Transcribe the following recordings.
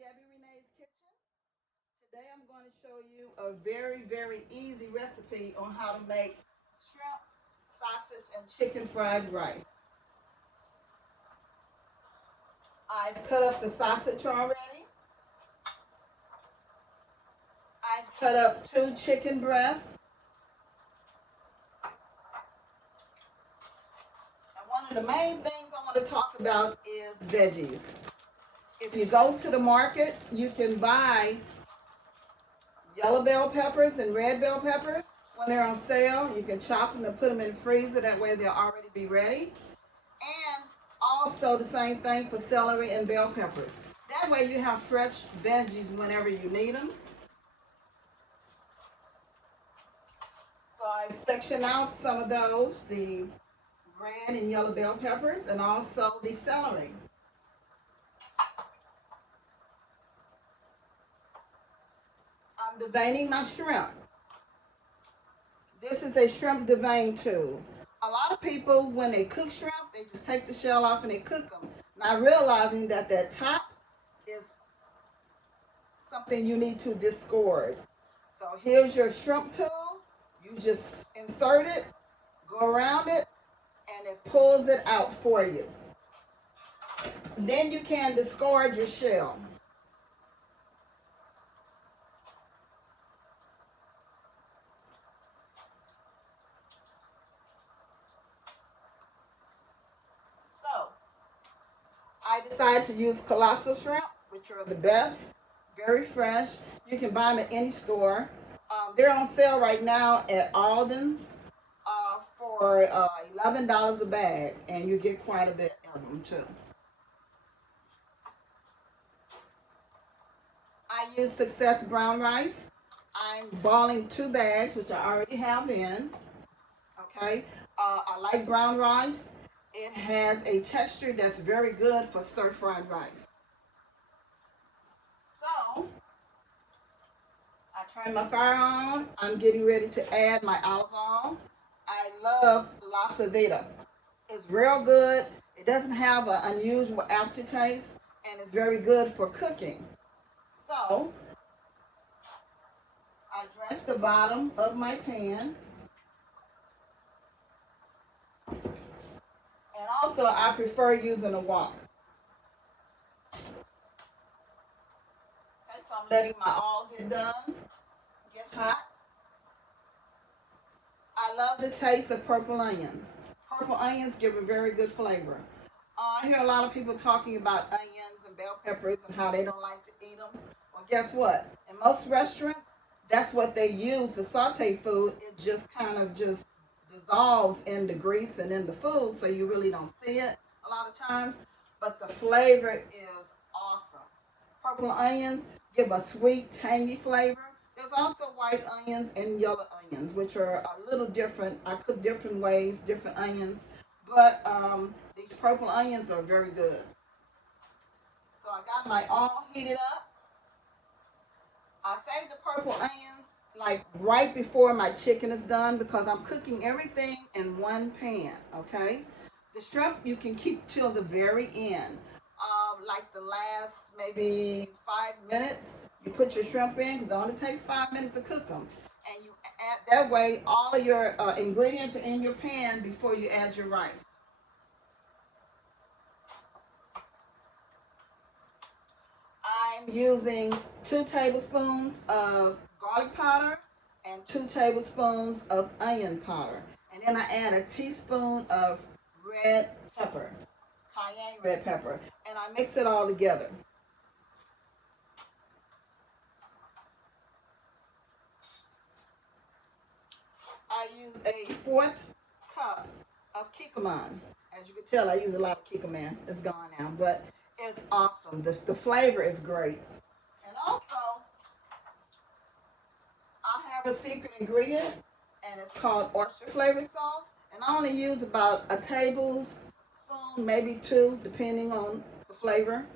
Debbie Renee's Kitchen. Today I'm going to show you a very, very easy recipe on how to make shrimp, sausage, and chicken fried rice. I've cut up the sausage already. I've cut up 2 chicken breasts. And one of the main things I want to talk about is veggies. If you go to the market, you can buy yellow bell peppers and red bell peppers. When they're on sale, you can chop them and put them in the freezer. That way they'll already be ready. And also the same thing for celery and bell peppers. That way you have fresh veggies whenever you need them. So I've sectioned out some of those, the red and yellow bell peppers, and also the celery. I'm deveining my shrimp. This is a shrimp devein tool. A lot of people, when they cook shrimp, they just take the shell off and they cook them, not realizing that that top is something you need to discard. So here's your shrimp tool. You just insert it, go around it, and it pulls it out for you. Then you can discard your shell. So I decided to use colossal shrimp, which are the best, very fresh. You can buy them at any store. They're on sale right now at Alden's for $11 a bag, and you get quite a bit of them too. I use Success brown rice. I'm balling 2 bags, which I already have in. Okay, I like brown rice. It has a texture that's very good for stir-fried rice. So I turn my fire on. I'm getting ready to add my olive oil. I love La Civita. It's real good. It doesn't have an unusual aftertaste, and it's very good for cooking. So I drench the bottom of my pan, and also I prefer using a wok. Okay, so I'm letting my oil get done, get hot. I love the taste of purple onions. Purple onions give a very good flavor. I hear a lot of people talking about onions and bell peppers and how they don't like to eat them. Well, guess what? In most restaurants, that's what they use to saute food. It just kind of just dissolves in the grease and in the food, so you really don't see it a lot of times. But the flavor is awesome. Purple onions give a sweet, tangy flavor. There's also white onions and yellow onions, which are a little different. I cook different ways, different onions, but these purple onions are very good. So I got my oil heated up. I save the purple onions like right before my chicken is done because I'm cooking everything in one pan, okay? The shrimp you can keep till the very end. Like the last maybe 5 minutes, you put your shrimp in because it only takes 5 minutes to cook them. And you add that way all of your ingredients are in your pan before you add your rice. I'm using 2 tablespoons of garlic powder and 2 tablespoons of onion powder. And then I add a teaspoon of red pepper, cayenne red pepper, and I mix it all together. I use a fourth cup of kikkoman. As you can tell, I use a lot of kikkoman. It's gone now, but it's awesome. The flavor is great. And also, I have a secret ingredient, and it's called oyster flavored sauce. And I only use about a tablespoon, maybe 2, depending on the flavor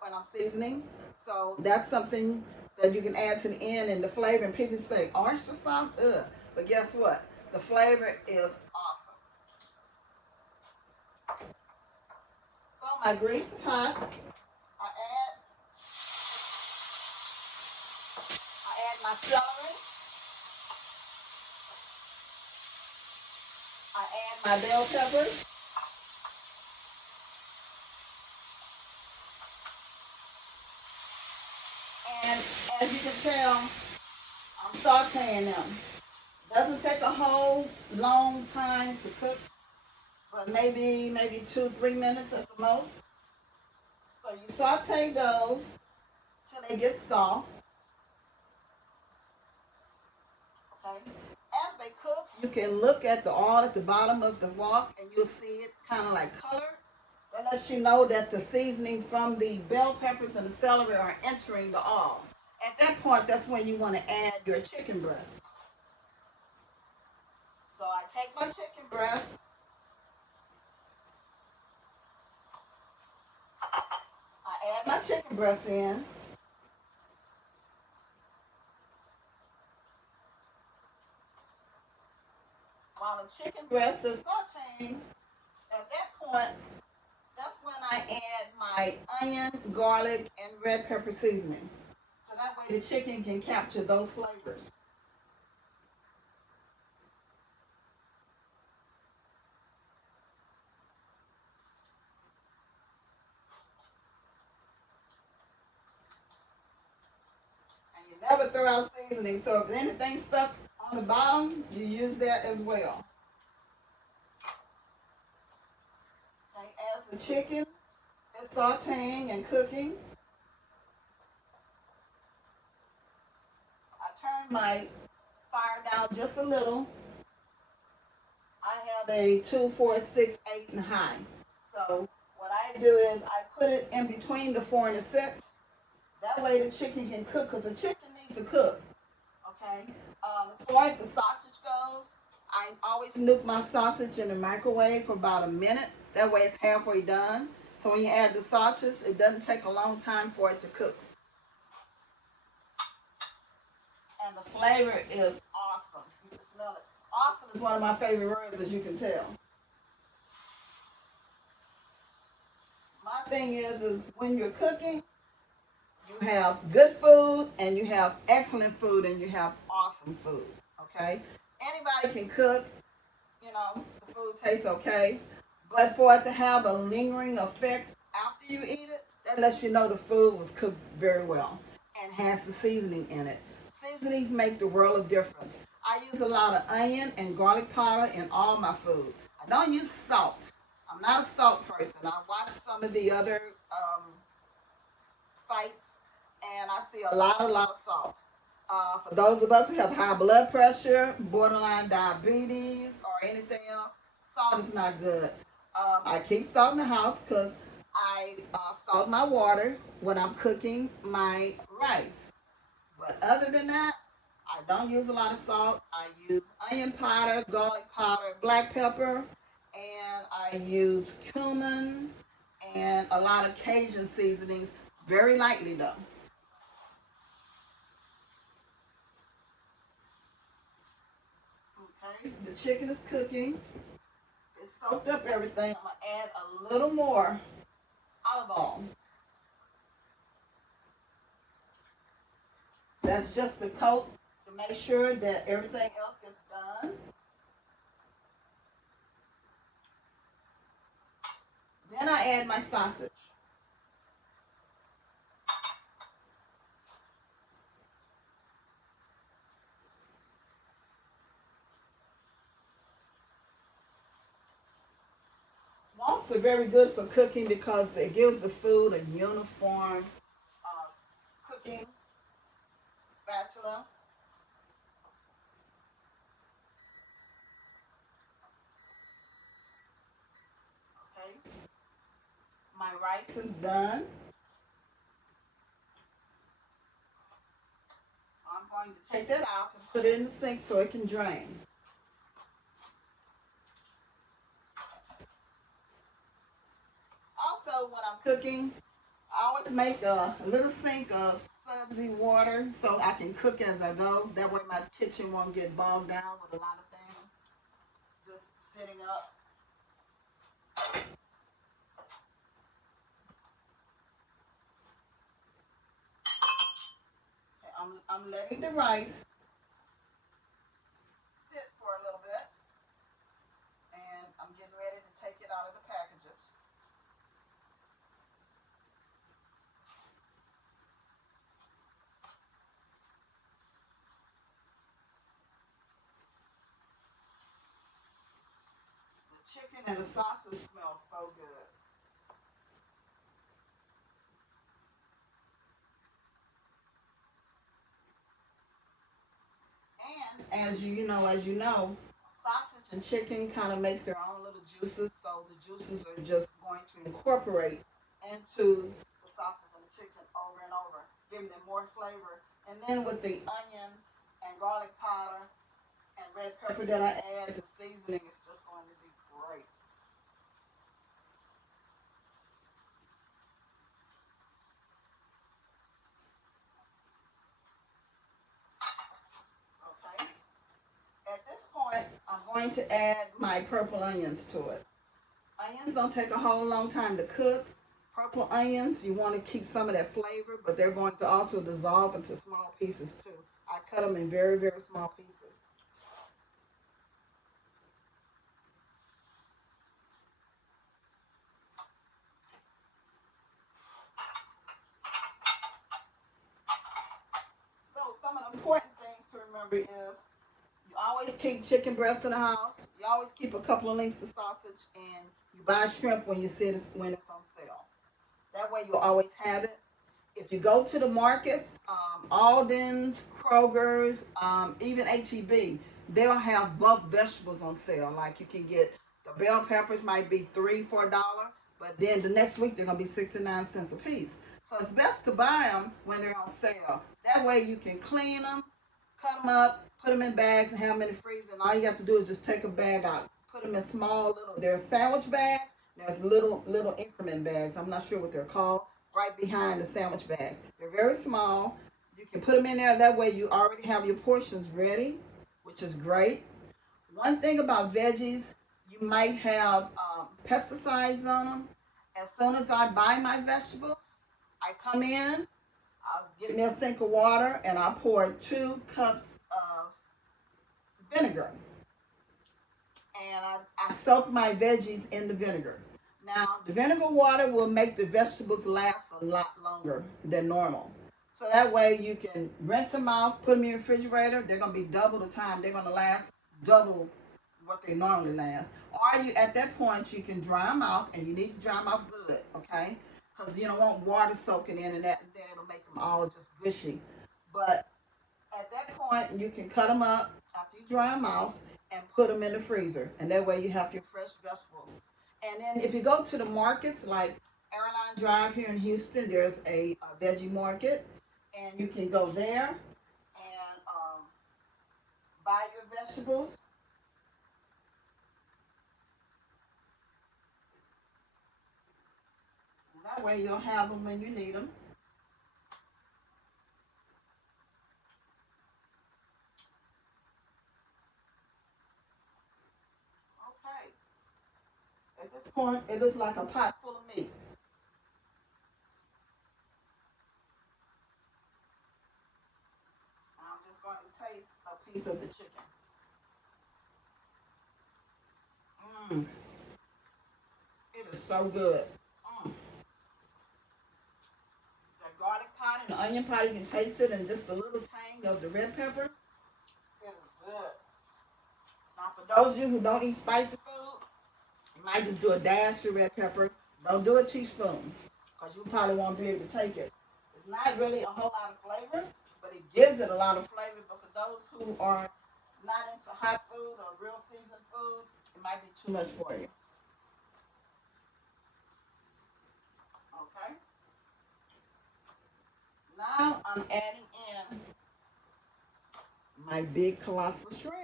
when I'm seasoning. So that's something that you can add to the end and the flavor. And people say oyster sauce, ugh. But guess what? The flavor is awesome. So my grease is hot. I add I add my celery. I add my bell peppers. And as you can tell, I'm sauteing them. Doesn't take a whole long time to cook, but maybe 2, 3 minutes at the most. So you saute those till they get soft. Okay. As they cook, you can look at the oil at the bottom of the wok, and you'll see it kind of like color. That lets you know that the seasoning from the bell peppers and the celery are entering the oil. At that point, that's when you want to add your chicken breast. So I take my chicken breast, I add my chicken breast in. While the chicken breast is sauteing, at that point, that's when I add my onion, garlic, and red pepper seasonings. So that way the chicken can capture those flavors. And you never throw out seasoning. So if anything's stuck on the bottom, you use that as well. Okay, as the chicken is sauteing and cooking, I turn my fire down just a little. I have a 2, 4, 6, 8 and high. So what I do is I put it in between the 4 and the 6. That way the chicken can cook because the chicken needs to cook. Okay. As far as the sausage goes, I always nuke my sausage in the microwave for about a minute. That way it's halfway done. So when you add the sausage, it doesn't take a long time for it to cook. And the flavor is awesome. You can smell it. Awesome is one of my favorite words, as you can tell. My thing is when you're cooking, you have good food and you have excellent food and you have awesome food. Okay? Anybody can cook, the food tastes okay. But for it to have a lingering effect after you eat it, that lets you know the food was cooked very well and has the seasoning in it. Seasonings make the world of difference. I use a lot of onion and garlic powder in all my food. I don't use salt. I'm not a salt person. I watch some of the other sites, and I see a lot of salt. For those of us who have high blood pressure, borderline diabetes, or anything else, salt is not good. I keep salt in the house because I salt my water when I'm cooking my rice. But other than that, I don't use a lot of salt. I use onion powder, garlic powder, black pepper, and I use cumin and a lot of Cajun seasonings, very lightly though. Okay, the chicken is cooking. It's soaked up everything. I'm gonna add a little more olive oil. That's just the coat to make sure that everything else gets done. Then I add my sausage. Woks are very good for cooking because it gives the food a uniform cooking spatula. Okay, my rice is done. I'm going to take that out and put it in the sink so it can drain. Also, when I'm cooking, I always make a little sink of sudsy water so I can cook as I go. That way my kitchen won't get bogged down with a lot of things just sitting up. I'm letting the rice sit for a little bit, and I'm getting ready to take it out of the packages. The chicken and the sausage smell so good. And as you know, sausage and chicken kind of makes their own little juices. So the juices are just going to incorporate into the sausage and the chicken over and over, giving them more flavor. And then with the onion and garlic powder and red pepper that I add, the seasoning is just going to be great. Okay. At this point, I'm going to add my purple onions to it. Onions don't take a whole long time to cook. Purple onions, you want to keep some of that flavor, but they're going to also dissolve into small pieces too. I cut them in very, very small pieces. So some of the important things to remember is you always keep chicken breasts in the house. You always keep a couple of links of sausage, and you buy shrimp when you see it when it's on sale. That way you'll always have it. If you go to the markets, Alden's, Kroger's, even HEB, they'll have bulk vegetables on sale. Like you can get the bell peppers might be $3 for $1, but then the next week they're gonna be 69 cents a piece. So it's best to buy them when they're on sale. That way you can clean them, cut them up, put them in bags, and have them in the freezer. And all you have to do is just take a bag out, put them in small little. There's sandwich bags. There's little increment bags. I'm not sure what they're called. Right behind the sandwich bags. They're very small. You can put them in there. That way you already have your portions ready, which is great. One thing about veggies, you might have pesticides on them. As soon as I buy my vegetables, I come in, I'll get me a sink of water, and I pour 2 cups of vinegar. And I soak my veggies in the vinegar. Now, the vinegar water will make the vegetables last a lot longer than normal. So that way you can rinse them off, put them in your refrigerator. They're going to be double the time. They're going to last double what they normally last. Or you at that point you can dry them off, and you need to dry them off good, okay? Because you don't want water soaking in, and then it'll make them all just gushy. But at that point, you can cut them up after you dry them off and put them in the freezer. And that way you have your fresh vegetables. And then if you go to the markets like Airline Drive here in Houston, there's a veggie market. And you can go there and buy your vegetables. And that way you'll have them when you need them. Okay. At this point, it looks like a pot full of meat. I'm just going to taste a piece of the chicken. Mmm, it is so good. Mm. The garlic powder and the onion powder, you can taste it, and just a little tang of the red pepper. It is good. Now, for those of you who don't eat spicy food, you might just do a dash of red pepper. Don't do a teaspoon, because you probably won't be able to take it. It's not really a whole lot of flavor, but it gives it a lot of flavor. But for those who are not into hot food or real seasoned food, it might be too much for you. Okay? Now I'm adding in my big colossal shrimp.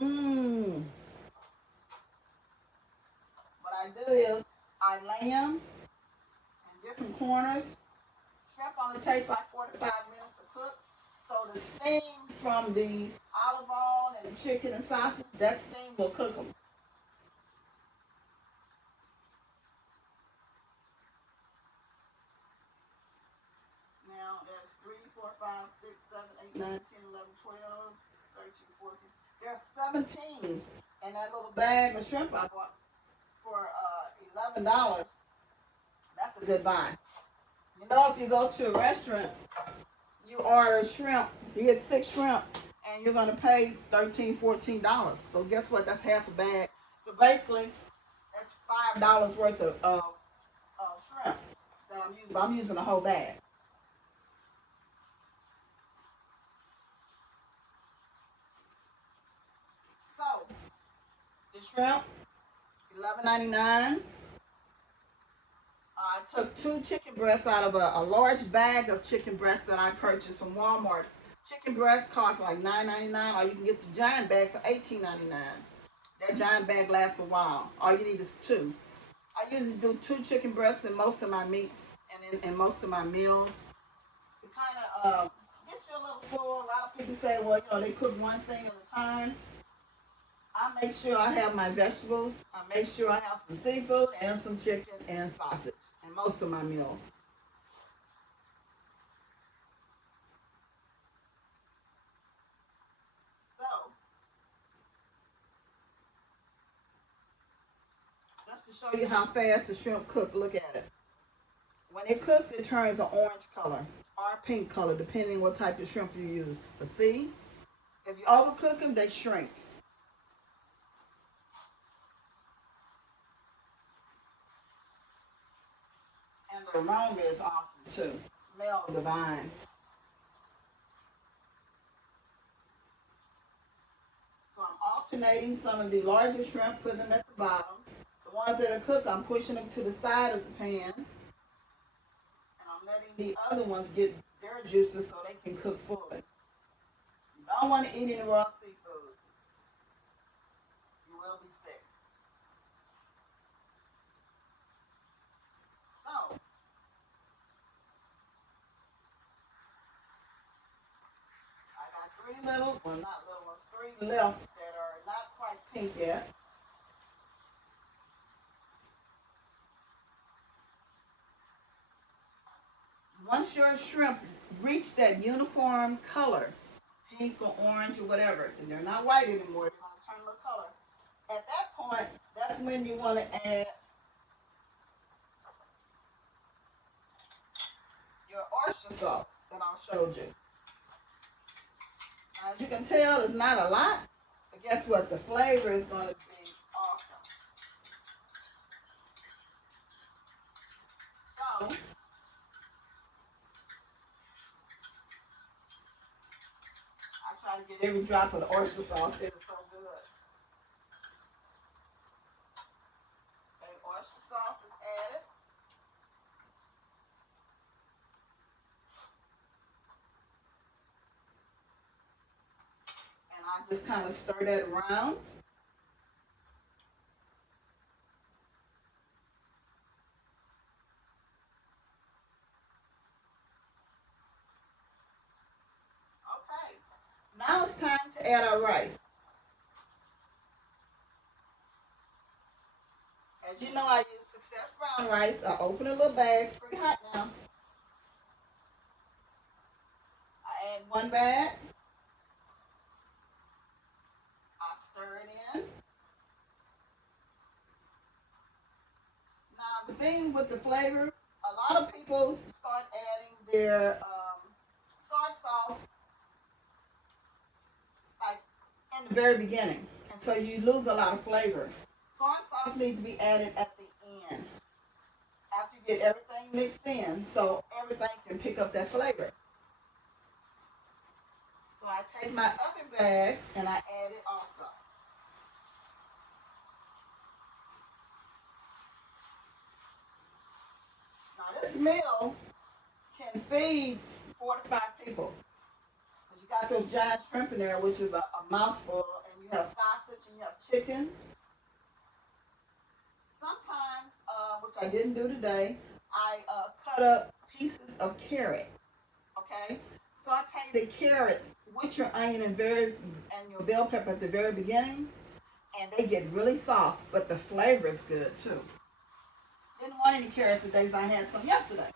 Mmm. What I do is I lay them in different corners. Shrimp only takes like 45 minutes to cook. So the steam from the olive oil and the chicken and sausage, that steam will cook them. Now there's 3, 4, 5, 6, 7, 8, 9, 10, 11, 12, 13, 14. There's 17 in that little bag of shrimp I bought for $11. That's a good buy. You know, if you go to a restaurant, you order shrimp, you get 6 shrimp, and you're gonna pay $13, $14. So guess what? That's half a bag. So basically, that's $5 worth of shrimp that I'm using. But I'm using a whole bag. So the shrimp, 11.99. I took 2 chicken breasts out of a large bag of chicken breasts that I purchased from Walmart. Chicken breast costs like $9.99, or you can get the giant bag for $18.99. That giant bag lasts a while. All you need is two. I usually do 2 chicken breasts in most of my meats and in most of my meals. It kind of gets you a little full. A lot of people say, well, they cook one thing at a time. I make sure I have my vegetables. I make sure I have some seafood and some chicken and sausage in most of my meals. So, just to show you how fast the shrimp cook, look at it. When it cooks, it turns an orange color or a pink color, depending what type of shrimp you use. But see, if you overcook them, they shrink. And the aroma is awesome too. Smell divine. So I'm alternating some of the larger shrimp, putting them at the bottom. The ones that are cooked, I'm pushing them to the side of the pan, and I'm letting the other ones get their juices so they can cook fully. You don't want to eat any raw seafood. You will be sick. So I got well, not little ones, three left that are not quite pink yet. Once your shrimp reach that uniform color, pink or orange or whatever, and they're not white anymore, they're going to turn the color. At that point, that's when you want to add your oyster sauce that I showed you. Now, as you can tell, it's not a lot, but guess what? The flavor is going to be awesome. So, I try to get every drop of the oyster sauce. It is so good. Okay, oyster sauce is added, and I just kind of stir that around. Okay, now it's time to add our rice. As you know, I use Success Brown rice. I open a little bag. It's pretty hot now. I add 1 bag. I stir it in. Now, the thing with the flavor, a lot of people start adding their soy sauce like in the very beginning, and so you lose a lot of flavor. Soy sauce needs to be added at the end after you get everything mixed in, so everything can pick up that flavor. So I take my other bag and I add it also. Now this meal can feed 4 to 5 people. Because you got those giant shrimp in there, which is a mouthful, and you have sausage and you have chicken. Sometimes, which I didn't do today, I cut up pieces of carrot. Okay, saute the carrots with your onion and your bell pepper at the very beginning, and they get really soft, but the flavor is good too. Didn't want any carrots today because I had some yesterday.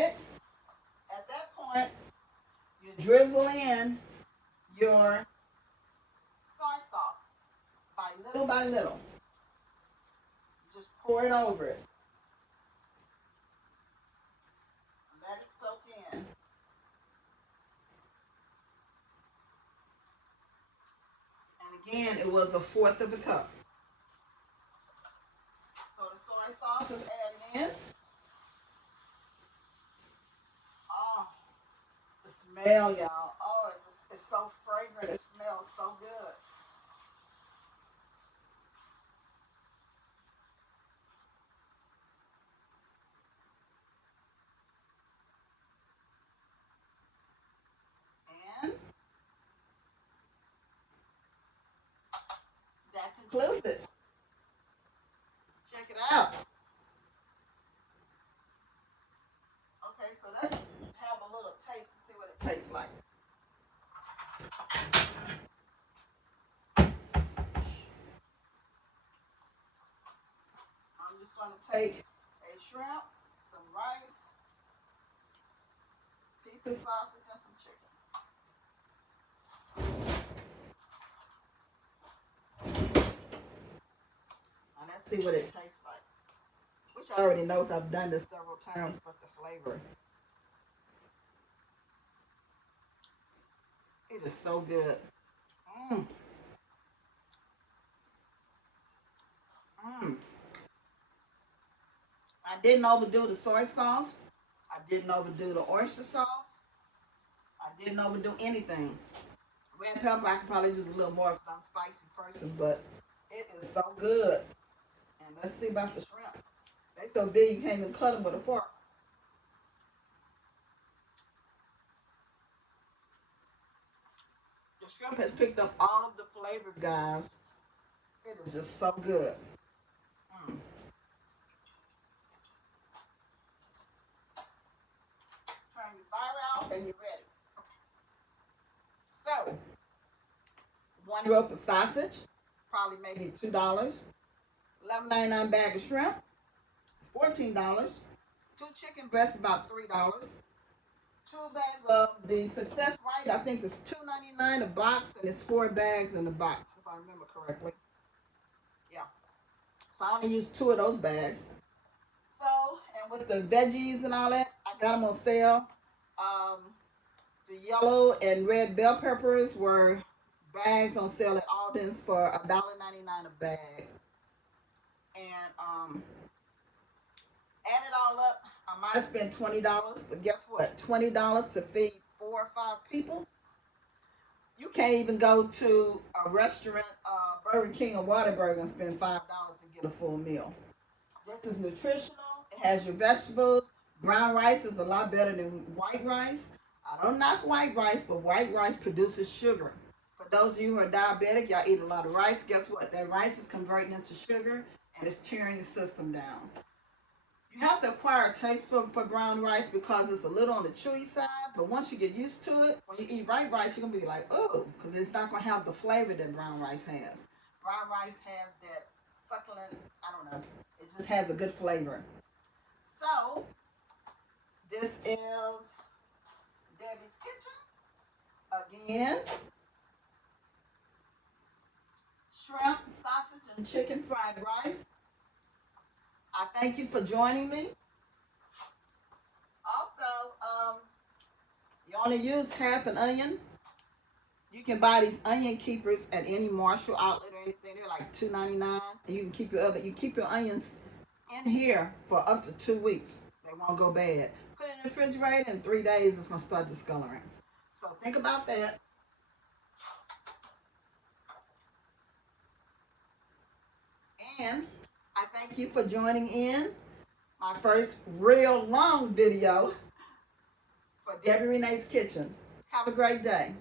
mixed. At that point, you drizzle in your soy sauce by little. Just pour it over it. Let it soak in. And again, it was a fourth of a cup. So the soy sauce is added in. Oh, the smell, y'all. Oh, it's so fragrant. It smells so good. And that concludes it. Check it out. Okay, so let's have a little taste and see what it tastes like. I'm just going to take a shrimp, some rice, piece of sausage, and some chicken. And let's see what it tastes like. Which I already know, I've done this several times, but the flavor, it is so good. Mmm, mmm. I didn't overdo the soy sauce. I didn't overdo the oyster sauce. I didn't overdo anything. Red pepper, I could probably use a little more because I'm a spicy person, but it is so good. And let's see about the shrimp. They so big you can't even cut them with a fork. The shrimp has picked up all of the flavor, guys. It is just so good. Mm. Turn your fire out and you're ready. So, one rope of sausage, probably maybe $2. 11.99 bag of shrimp, $14. Two chicken breasts, about $3. Two bags of the Success Right, I think it's $2.99 a box, and it's 4 bags in the box, if I remember correctly. Yeah. So I only used two of those bags. So, and with the veggies and all that, I got them on sale. Um, the yellow and red bell peppers were bags on sale at Alden's for $1.99 a bag. And add it all up, I might have spent $20, but guess what? $20 to feed 4 or 5 people. You can't even go to a restaurant, Burger King or Whataburger, and spend $5 and get a full meal. This is nutritional. It has your vegetables. Brown rice is a lot better than white rice. I don't knock white rice, but white rice produces sugar. For those of you who are diabetic, y'all eat a lot of rice. Guess what? That rice is converting into sugar and it's tearing your system down. You have to acquire a taste for brown rice because it's a little on the chewy side, but once you get used to it, when you eat white rice, you're going to be like, oh, because it's not going to have the flavor that brown rice has. Brown rice has that succulent, I don't know, it just has a good flavor. So, this is Debbie's Kitchen. Again, shrimp, sausage, and chicken fried rice. I thank you for joining me. Also, you only use half an onion. You can buy these onion keepers at any Marshall outlet or anything. They're like $2.99. And you keep your onions in here for up to 2 weeks. They won't go bad. Put it in the refrigerator. In 3 days, it's gonna start discoloring. So think about that. And I thank you for joining in my first real long video for Debbie Renee's Kitchen. Have a great day.